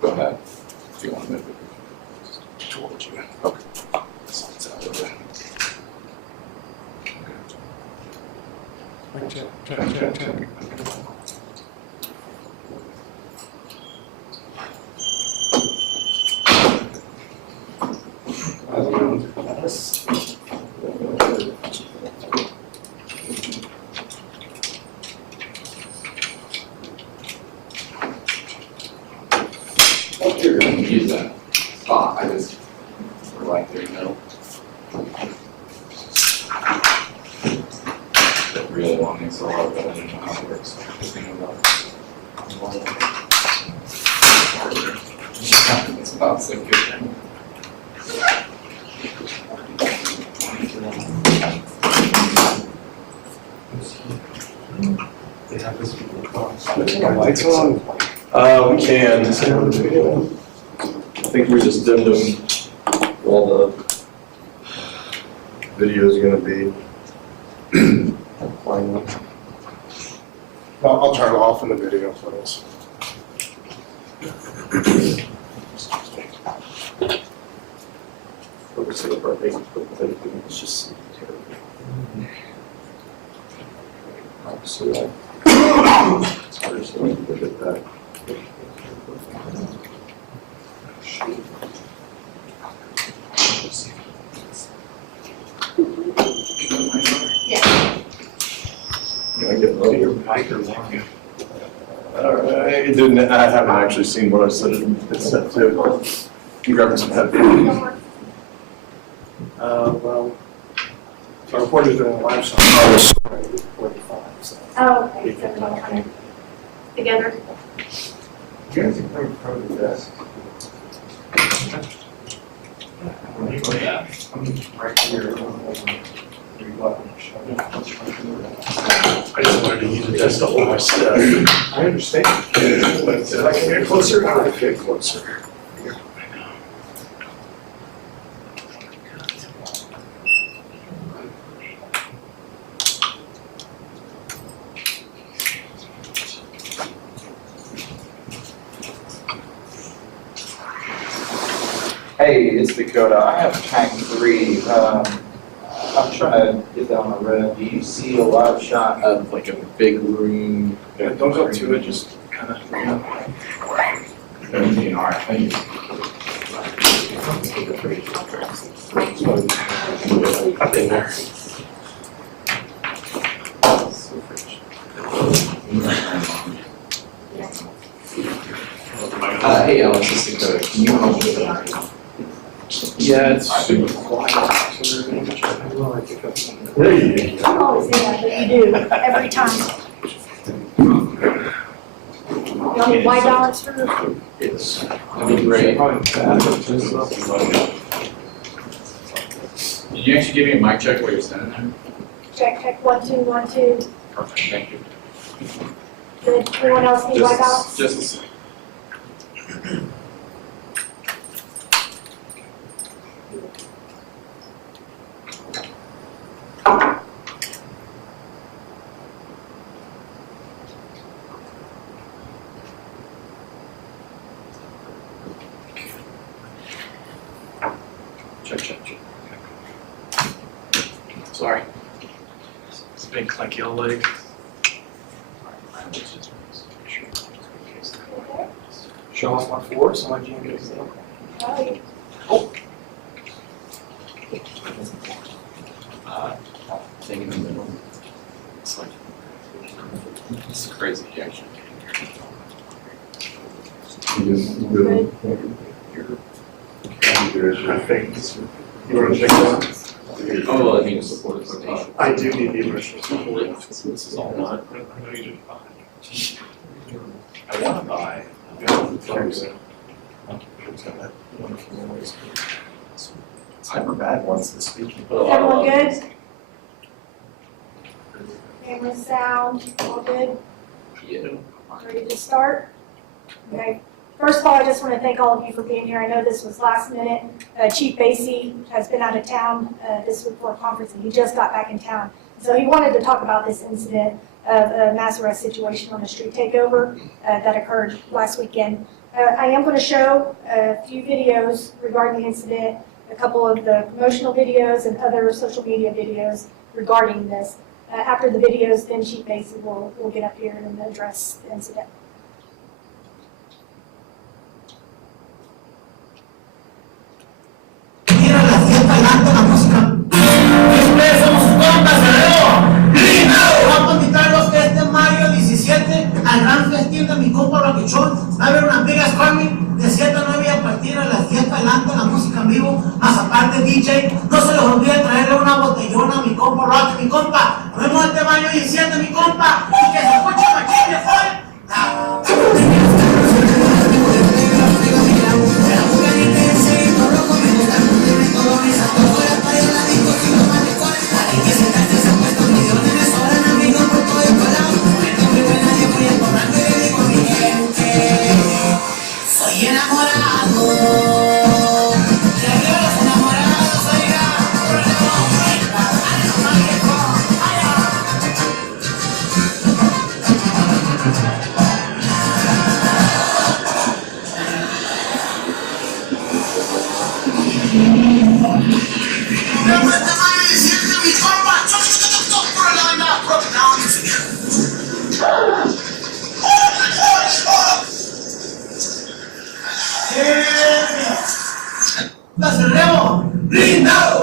Go ahead, if you want to move it towards you. Okay. So it's out of there. Check. You're going to use that spot. I just right there, you know. That really long makes a lot, but I don't know how it works. Just thinking about it. It's about so good. Lights on? We can. I think we just dimmed them while the video is going to be playing. I'll turn it off in the video for us. It's just terrible. Obviously, it's hard to look at that. Can I get your mic or something? Alright, it didn't, I haven't actually seen what I said it said to. You grab some headphones. Well, our reporter's doing a live shot. I was 45, so. Oh, okay, so we're all kind of together. You guys are pretty proud of this. Right here. I just wanted to use it just to hold my stuff. I understand. But if I can get closer, I'll get closer. Hey, it's Dakota. I have tank 3. I'm trying to get down the road. Do you see a live shot of like a big room? Yeah, don't go to it, just kind of, you know. Everything, all right, thank you. I've been there. Hey, Alex, it's Dakota. Can you help me with that? Yeah, it's super quiet. There you go. I always say that, but you do, every time. You want white dollars for? It's, that'd be great. Did you actually give me a mic check while you're standing there? Check, 1, 2, 1, 2. Perfect, thank you. Good, anyone else need white dollars? Just a second. Check. Sorry. It's a big clanky old leg. Show us my force, and my gene goes down. Oh, Thing in the middle. It's like, it's crazy actually. good. I think. You want to check that? Oh, well, I mean, it's supportive rotation. I do need the emotional support. This is all not. I know you did fine. I want to buy. Hyperbad wants to speak. Everyone good? Camera, sound, all good? Yeah. Ready to start? Okay. First of all, I just want to thank all of you for being here. I know this was last minute. Chief Basie has been out of town this week for a conference, and he just got back in town. So he wanted to talk about this incident of a mass arrest situation on a street takeover that occurred last weekend. I am going to show a few videos regarding the incident, a couple of the promotional videos and other social media videos regarding this. After the videos, then Chief Basie will get up here and address the incident. La música. Ustedes somos sus compas, Vamos a invitarlos que este mayo 17 al gran festín de mi compa Roquichón. Va a haber unas megas coming de 7 a 9 y a partir de las 10 adelante la música en vivo, más aparte DJ. No se les olvide traerle una botellona a mi compa Rocky, mi compa. Nos vemos este mayo 17, mi compa. Y que se escuche machín de fuego.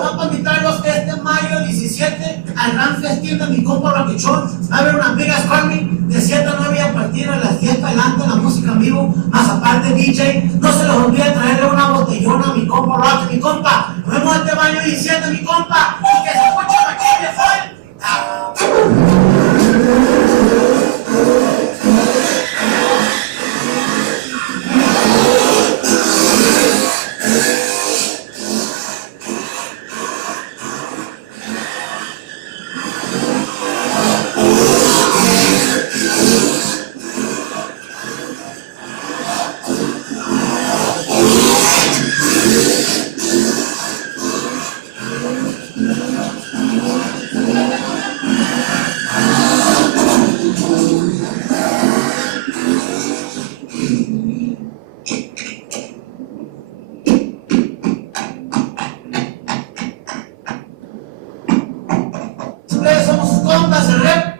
Vamos a invitarlos que este mayo 17 al gran festín de mi compa Roquichón. Va a haber unas megas coming de 7 a 9 y a partir de las 10 adelante la música en vivo, más aparte DJ. No se les olvide traerle una botellona a mi compa Rocky, mi compa. Nos vemos este mayo 17, mi compa. Y que se escuche machín de fuego. Somos sus compas, el rep.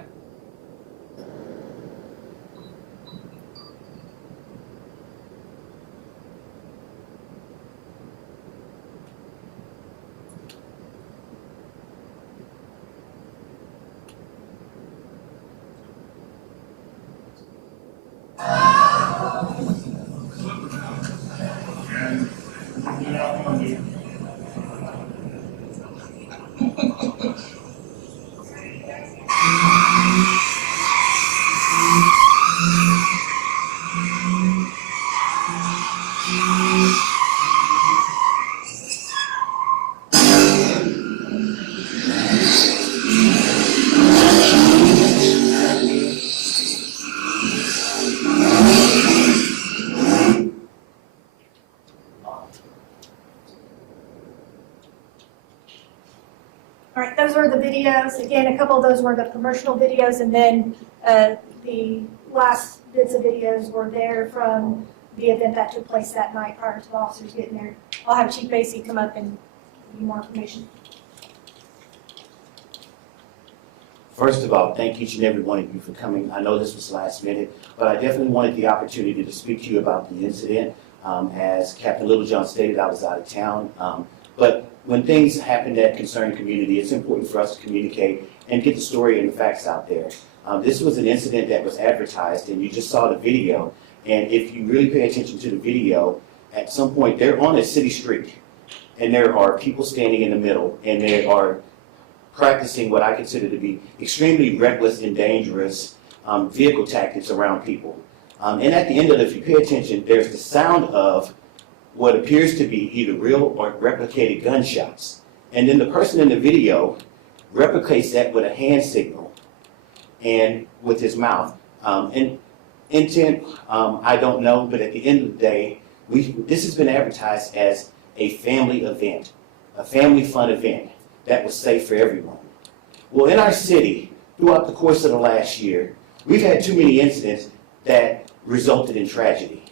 All right, those were the videos. Again, a couple of those were the promotional videos, and then the last bits of videos were there from the event that took place that night prior to the officers getting there. I'll have Chief Basie come up and give you more information. First of all, thank each and every one of you for coming. I know this was last minute, but I definitely wanted the opportunity to speak to you about the incident. As Captain Littlejohn stated, I was out of town. But when things happen that concern the community, it's important for us to communicate and get the story and the facts out there. This was an incident that was advertised, and you just saw the video. And if you really pay attention to the video, at some point they're on a city street, and there are people standing in the middle, and they are practicing what I consider to be extremely reckless and dangerous vehicle tactics around people. And at the end of it, if you pay attention, there's the sound of what appears to be either real or replicated gunshots. And then the person in the video replicates that with a hand signal and with his mouth. And intent, I don't know, but at the end of the day, this has been advertised as a family event, a family fun event that was safe for everyone. Well, in our city, throughout the course of the last year, we've had too many incidents that resulted in tragedy.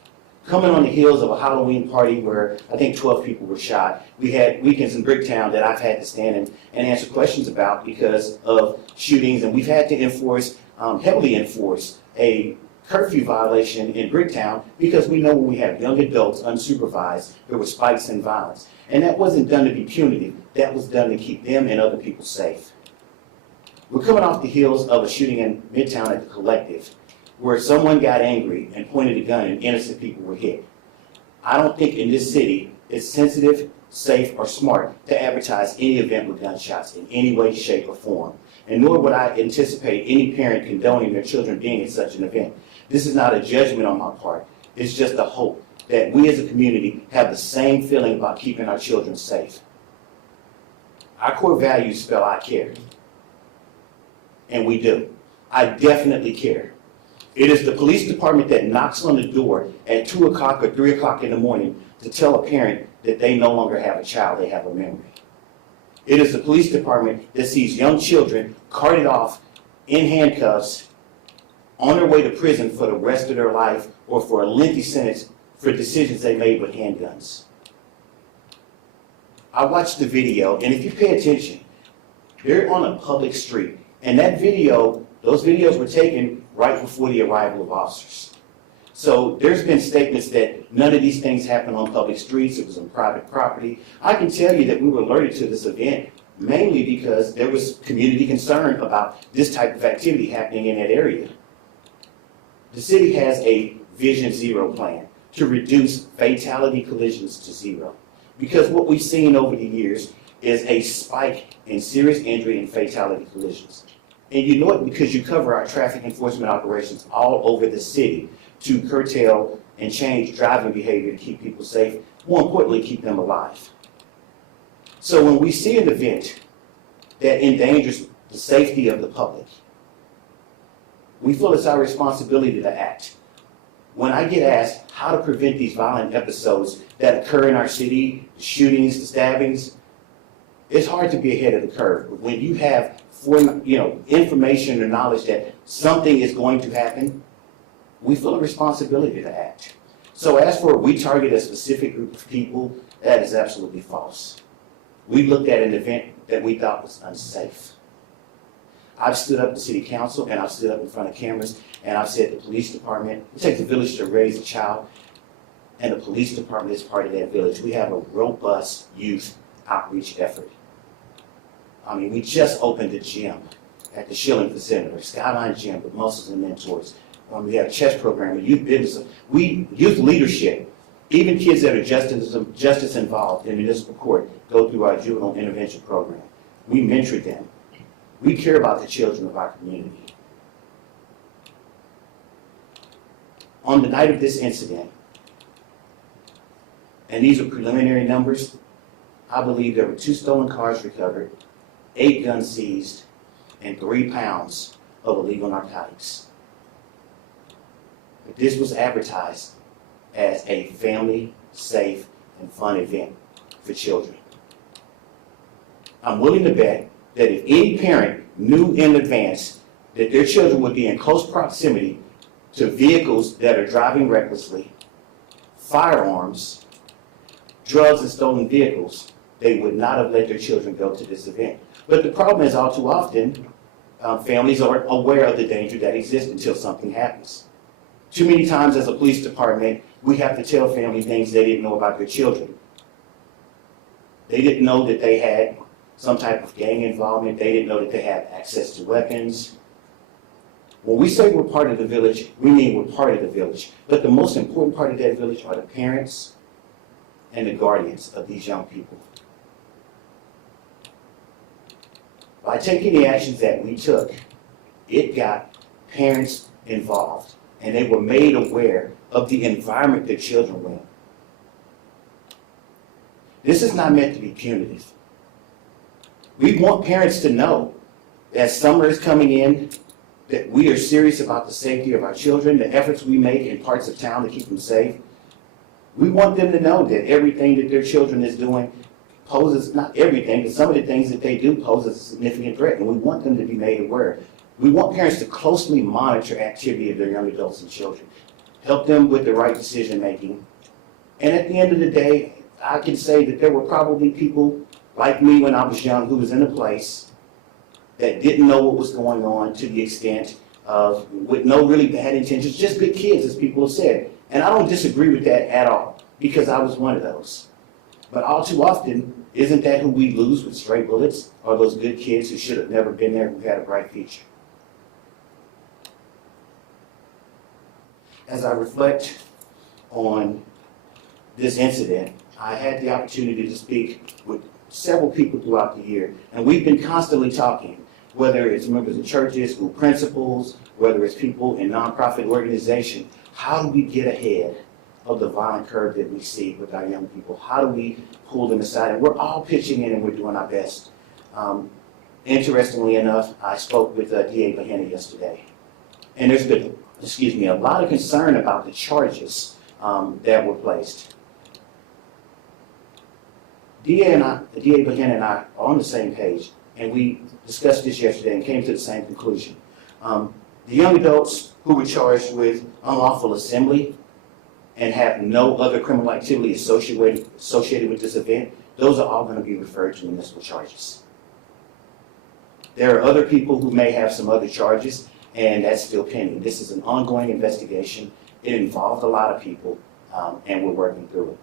Coming on the heels of a Halloween party where I think 12 people were shot, we had weekends in Bricktown that I've had to stand and answer questions about because of shootings, and we've had to heavily enforce a curfew violation in Bricktown because we know when we have young adults unsupervised, there were spikes in violence. And that wasn't done to be punitive, that was done to keep them and other people safe. We're coming off the heels of a shooting in Midtown at the Collective, where someone got angry and pointed a gun and innocent people were hit. I don't think in this city it's sensitive, safe, or smart to advertise any event with gunshots in any way, shape, or form. And nor would I anticipate any parent condoning their children being at such an event. This is not a judgment on my part. It's just a hope that we as a community have the same feeling about keeping our children safe. Our core values spell I care. And we do. I definitely care. It is the police department that knocks on the door at 2 o'clock or 3 o'clock in the morning to tell a parent that they no longer have a child, they have a memory. It is the police department that sees young children carted off in handcuffs on their way to prison for the rest of their life or for a lengthy sentence for decisions they made with handguns. I watched the video, and if you pay attention, they're on a public street, and those videos were taken right before the arrival of officers. So there's been statements that none of these things happen on public streets, it was on private property. I can tell you that we were alerted to this event mainly because there was community concern about this type of activity happening in that area. The city has a Vision Zero plan to reduce fatality collisions to zero. Because what we've seen over the years is a spike in serious injury and fatality collisions. And you know it because you cover our traffic enforcement operations all over the city to curtail and change driving behavior to keep people safe, more importantly, keep them alive. So when we see an event that endangers the safety of the public, we feel it's our responsibility to act. When I get asked how to prevent these violent episodes that occur in our city, the shootings, the stabbings, it's hard to be ahead of the curve. But when you have information or knowledge that something is going to happen, we feel a responsibility to act. So as for we target a specific group of people, that is absolutely false. We looked at an event that we thought was unsafe. I've stood up to city council and I've stood up in front of cameras and I've said the police department, it takes a village to raise a child, and the police department is part of that village. We have a robust youth outreach effort. I mean, we just opened a gym at the Schilling Center, Skyline Gym with Muscles and Mentors. We have a chess program, a youth business, youth leadership. Even kids that are justice involved in municipal court go through our juvenile intervention program. We mentor them. We care about the children of our community. On the night of this incident, and these are preliminary numbers, I believe there were 2 stolen cars recovered, 8 guns seized, and 3 pounds of illegal narcotics. But this was advertised as a family, safe, and fun event for children. I'm willing to bet that if any parent knew in advance that their children would be in close proximity to vehicles that are driving recklessly, firearms, drugs, and stolen vehicles, they would not have let their children go to this event. But the problem is all too often, families aren't aware of the danger that exists until something happens. Too many times as a police department, we have to tell family things they didn't know about their children. They didn't know that they had some type of gang involvement. They didn't know that they had access to weapons. When we say we're part of the village, we mean we're part of the village. But the most important part of that village are the parents and the guardians of these young people. By taking the actions that we took, it got parents involved, and they were made aware of the environment their children were in. This is not meant to be punitive. We want parents to know that summer is coming in, that we are serious about the safety of our children, the efforts we make in parts of town to keep them safe. We want them to know that everything that their children is doing poses, not everything, but some of the things that they do pose a significant threat, and we want them to be made aware. We want parents to closely monitor activity of their young adults and children, help them with the right decision making. And at the end of the day, I can say that there were probably people like me when I was young who was in a place that didn't know what was going on to the extent of, with no really bad intentions, just good kids, as people have said. And I don't disagree with that at all, because I was one of those. But all too often, isn't that who we lose with stray bullets, or those good kids who should have never been there, who had a bright future? As I reflect on this incident, I had the opportunity to speak with several people throughout the year, and we've been constantly talking, whether it's members of churches, school principals, whether it's people in nonprofit organizations. How do we get ahead of the violent curve that we see with our young people? How do we pull them aside? And we're all pitching in and we're doing our best. Interestingly enough, I spoke with DA Bahena yesterday, and there's been, a lot of concern about the charges that were placed. DA Bahena and I are on the same page, and we discussed this yesterday and came to the same conclusion. The young adults who were charged with unlawful assembly and have no other criminal activity associated with this event, those are all going to be referred to municipal charges. There are other people who may have some other charges, and that's still pending. This is an ongoing investigation. It involved a lot of people, and we're working through it.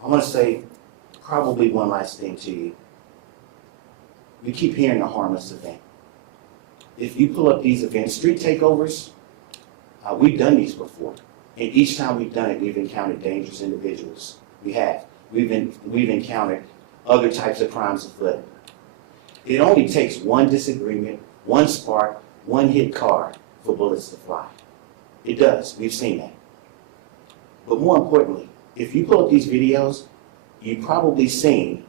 I want to say probably one last thing to you. We keep hearing a harmless event. If you pull up these events, street takeovers, we've done these before. And each time we've done it, we've encountered dangerous individuals. We have. We've encountered other types of crimes afoot. It only takes one disagreement, one spark, one hit car for bullets to fly. It does. We've seen that. But more importantly, if you pull up these videos, you've probably seen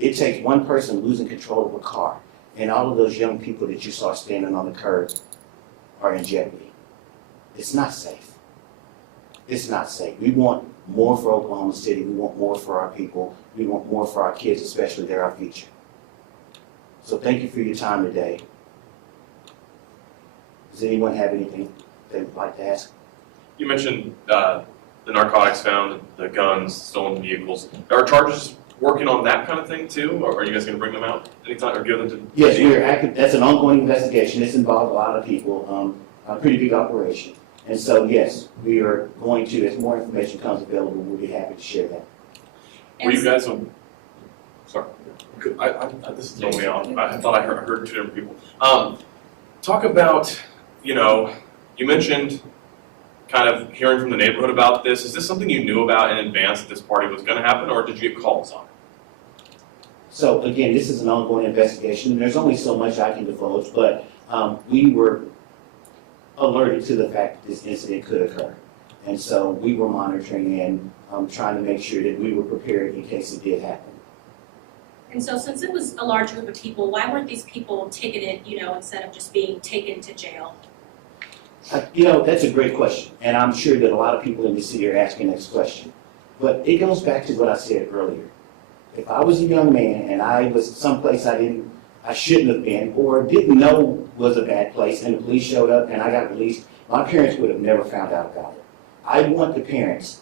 it takes one person losing control of a car, and all of those young people that you saw standing on the curb are in jeopardy. It's not safe. It's not safe. We want more for Oklahoma City. We want more for our people. We want more for our kids, especially. They're our future. So thank you for your time today. Does anyone have anything they would like to ask? You mentioned the narcotics found, the guns, stolen vehicles. Are charges working on that kind of thing too, or are you guys going to bring them out anytime or give them to? Yes, we are active. That's an ongoing investigation. This involved a lot of people, a pretty big operation. And so, yes, we are going to, as more information comes available, we'll be happy to share that. Were you guys, sorry, this is throwing me off. I thought I heard two different people. Talk about, you mentioned kind of hearing from the neighborhood about this. Is this something you knew about in advance that this party was going to happen, or did you get calls on it? So again, this is an ongoing investigation, and there's only so much I can divulge, but we were alerted to the fact that this incident could occur. And so we were monitoring and trying to make sure that we were prepared in case it did happen. And so since it was a large group of people, why weren't these people ticketed, instead of just being taken to jail? That's a great question, and I'm sure that a lot of people in the city are asking this question. But it goes back to what I said earlier. If I was a young man and I was someplace I shouldn't have been, or didn't know was a bad place, and the police showed up and I got released, my parents would have never found out about it. I want the parents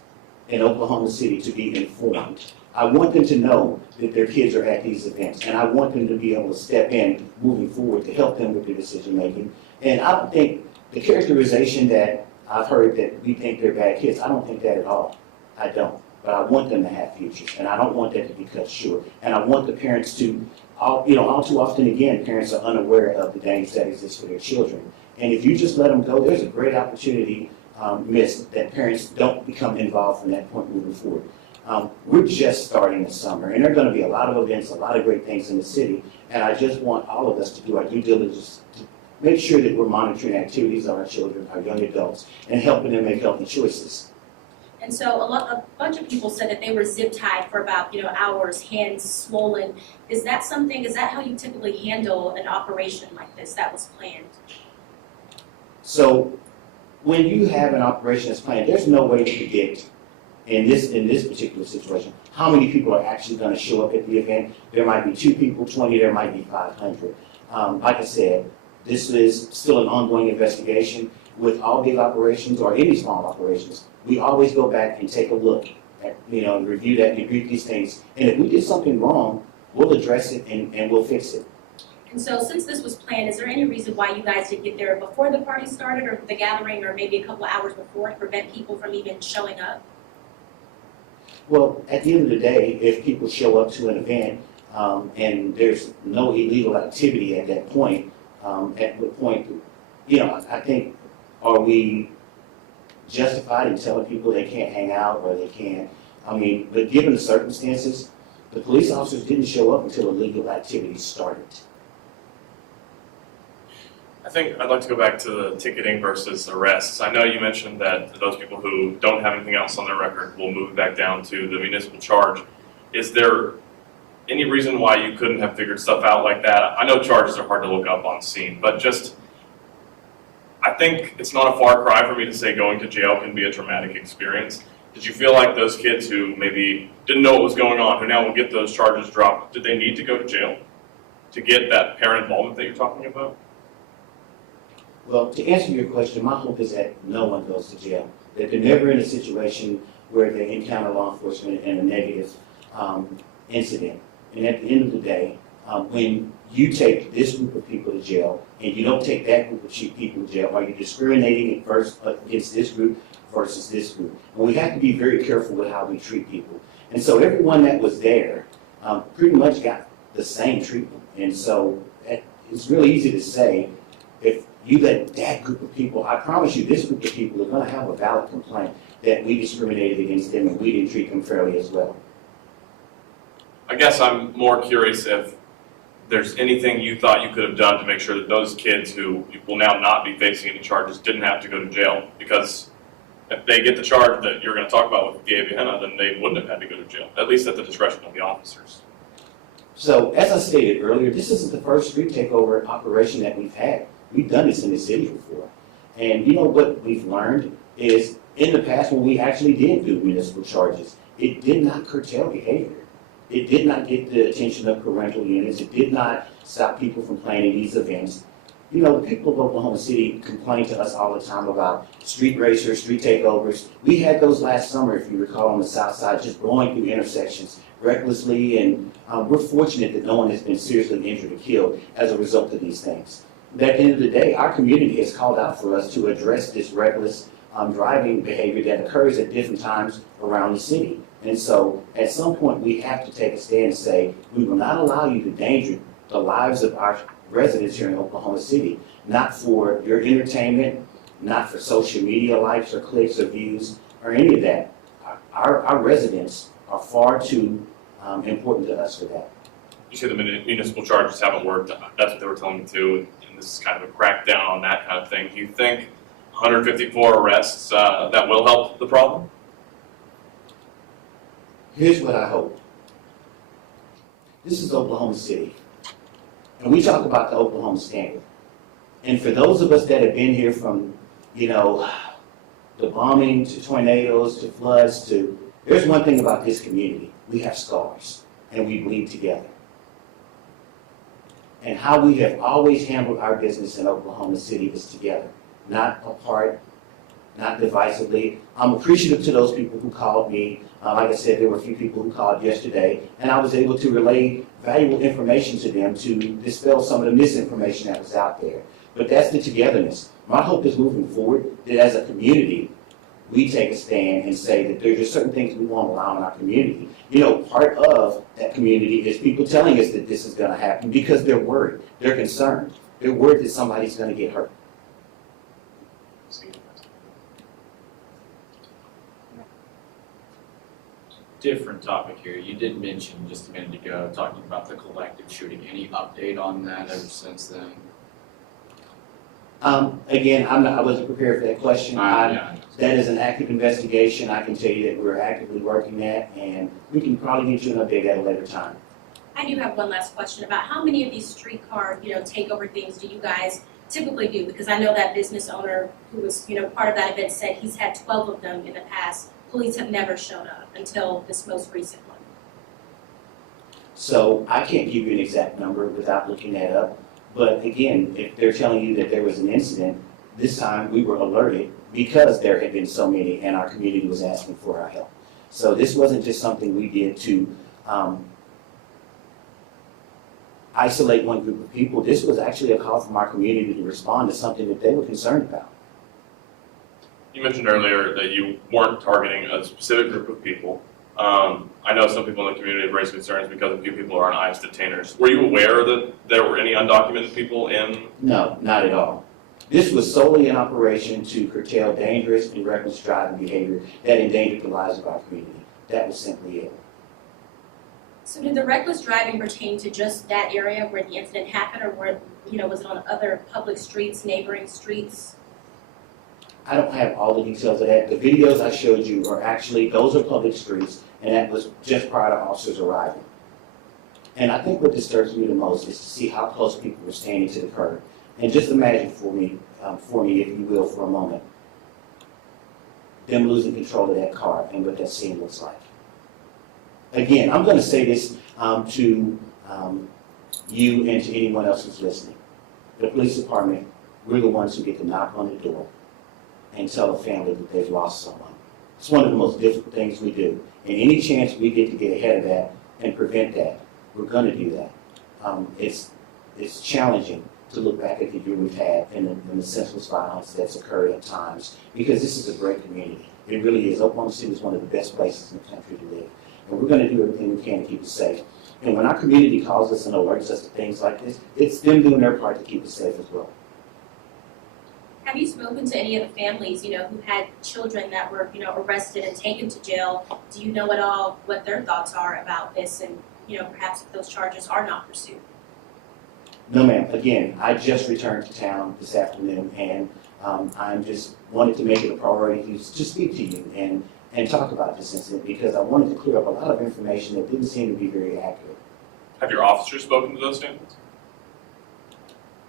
in Oklahoma City to be informed. I want them to know that their kids are at these events, and I want them to be able to step in moving forward to help them with their decision making. And I don't think the characterization that I've heard that we think they're bad kids, I don't think that at all. I don't. But I want them to have futures, and I don't want that to be cut short. And I want the parents to, all too often again, parents are unaware of the dangers that exist for their children. And if you just let them go, there's a great opportunity missed that parents don't become involved from that point moving forward. We're just starting the summer, and there are going to be a lot of events, a lot of great things in the city, and I just want all of us to do our due diligence to make sure that we're monitoring activities of our children, our young adults, and helping them make healthy choices. And so a bunch of people said that they were zip tied for about, hours, hands swollen. Is that how you typically handle an operation like this that was planned? So when you have an operation that's planned, there's no way to predict in this particular situation how many people are actually going to show up at the event. There might be 2 people, 20, there might be 500. Like I said, this is still an ongoing investigation. With all big operations or any small operations, we always go back and take a look at, and review that and debrief these things. And if we did something wrong, we'll address it and we'll fix it. And so since this was planned, is there any reason why you guys didn't get there before the party started or the gathering or maybe a couple of hours before to prevent people from even showing up? Well, at the end of the day, if people show up to an event and there's no illegal activity at that point, I think, are we justified in telling people they can't hang out or they can't? But given the circumstances, the police officers didn't show up until illegal activity started. I think I'd like to go back to the ticketing versus arrests. I know you mentioned that those people who don't have anything else on their record will move back down to the municipal charge. Is there any reason why you couldn't have figured stuff out like that? I know charges are hard to look up on scene, but I think it's not a far cry for me to say going to jail can be a traumatic experience. Did you feel like those kids who maybe didn't know what was going on, who now will get those charges dropped, did they need to go to jail to get that parent involvement that you're talking about? Well, to answer your question, my hope is that no one goes to jail, that they're never in a situation where they encounter law enforcement in a negative incident. And at the end of the day, when you take this group of people to jail and you don't take that group of people to jail, are you discriminating first against this group versus this group? And we have to be very careful with how we treat people. And so everyone that was there pretty much got the same treatment. And so it's really easy to say, if you let that group of people, I promise you this group of people are going to have a valid complaint that we discriminated against them and we didn't treat them fairly as well. I guess I'm more curious if there's anything you thought you could have done to make sure that those kids who will now not be facing any charges didn't have to go to jail. Because if they get the charge that you're going to talk about with DA Vihenna, then they wouldn't have had to go to jail, at least at the discretion of the officers. So as I stated earlier, this isn't the first street takeover operation that we've had. We've done this in the city before. And what we've learned is in the past when we actually did do municipal charges, it did not curtail behavior. It did not get the attention of parental units. It did not stop people from planning these events. The people of Oklahoma City complain to us all the time about street racers, street takeovers. We had those last summer, if you recall, on the south side, just blowing through intersections recklessly, and we're fortunate that no one has been seriously injured or killed as a result of these things. But at the end of the day, our community has called out for us to address this reckless driving behavior that occurs at different times around the city. And so at some point we have to take a stand and say, we will not allow you to endanger the lives of our residents here in Oklahoma City, not for your entertainment, not for social media likes or clicks or views or any of that. Our residents are far too important to us for that. You say the municipal charges haven't worked. That's what they were telling me too, and this is kind of a crackdown on that kind of thing. Do you think 154 arrests, that will help the problem? Here's what I hope. This is Oklahoma City, and we talk about the Oklahoma standard. And for those of us that have been here from, the bombing to tornadoes to floods there's one thing about this community. We have scars, and we bleed together. And how we have always handled our business in Oklahoma City is together, not apart, not divisively. I'm appreciative to those people who called me. Like I said, there were a few people who called yesterday, and I was able to relay valuable information to them to dispel some of the misinformation that was out there. But that's the togetherness. My hope is moving forward that as a community, we take a stand and say that there's just certain things we won't allow in our community. Part of that community is people telling us that this is going to happen because they're worried, they're concerned, they're worried that somebody's going to get hurt. Different topic here. You did mention just a minute ago, talking about the collective shooting. Any update on that ever since then? Again, I wasn't prepared for that question. Yeah. That is an active investigation. I can tell you that we're actively working that, and we can probably get you an update at a later time. I do have one last question about how many of these streetcar, takeover things do you guys typically do? Because I know that business owner who was, part of that event said he's had 12 of them in the past. Police have never shown up until this most recent one. So I can't give you an exact number without looking that up. But again, if they're telling you that there was an incident, this time we were alerted because there had been so many and our community was asking for our help. So this wasn't just something we did to isolate one group of people. This was actually a call from our community to respond to something that they were concerned about. You mentioned earlier that you weren't targeting a specific group of people. I know some people in the community have raised concerns because a few people are on ICE detainers. Were you aware that there were any undocumented people in? No, not at all. This was solely an operation to curtail dangerous and reckless driving behavior that endangered the lives of our community. That was simply it. So did the reckless driving pertain to just that area where the incident happened, or was it on other public streets, neighboring streets? I don't have all the details of that. The videos I showed you are actually, those are public streets, and that was just prior to officers arriving. And I think what disturbs me the most is to see how close people were standing to the curb. And just imagine for me, if you will, for a moment, them losing control of that car and what that scene looks like. Again, I'm going to say this to you and to anyone else who's listening. The police department, we're the ones who get to knock on the door and tell a family that they've lost someone. It's one of the most difficult things we do. And any chance we get to get ahead of that and prevent that, we're going to do that. It's challenging to look back at the year we've had and the senseless violence that's occurred at times, because this is a great community. It really is. Oklahoma City is one of the best places in the country to live. And we're going to do everything we can to keep it safe. And when our community calls us and alerts us to things like this, it's them doing their part to keep it safe as well. Have you spoken to any of the families, who had children that were, arrested and taken to jail? Do you know at all what their thoughts are about this and, perhaps if those charges are not pursued? No, ma'am. Again, I just returned to town this afternoon, and I just wanted to make it a priority to speak to you and talk about this incident, because I wanted to clear up a lot of information that didn't seem to be very accurate. Have your officers spoken to those families?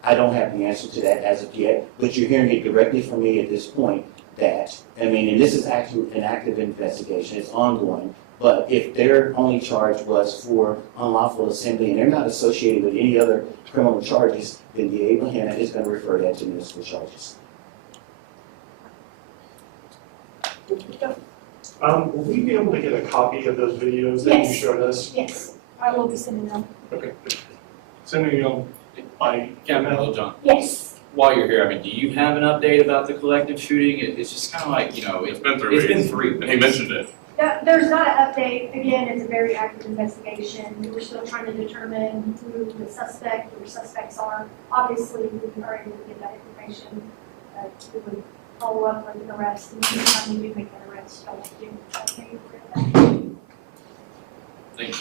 I don't have the answer to that as of yet, but you're hearing it directly from me at this point that, and this is actually an active investigation, it's ongoing, but if their only charge was for unlawful assembly and they're not associated with any other criminal charges, then the Abraham is going to refer that to municipal charges. Will we be able to get a copy of those videos that you Yes. showed us? Yes, I will be sending them. Okay. Sending them by Captain email? Littlejohn, Yes. while you're here, do you have an update about the collective shooting? It's just kind of like, It's been 3 it's been weeks. 3 And he mentioned it. There's not an update. Again, it's a very active investigation. We're still trying to determine who the suspect or suspects are. Obviously, we are able to get that information. We would follow up with an arrest, and anytime we do make that arrest, I'll give you an update for that. Thank you.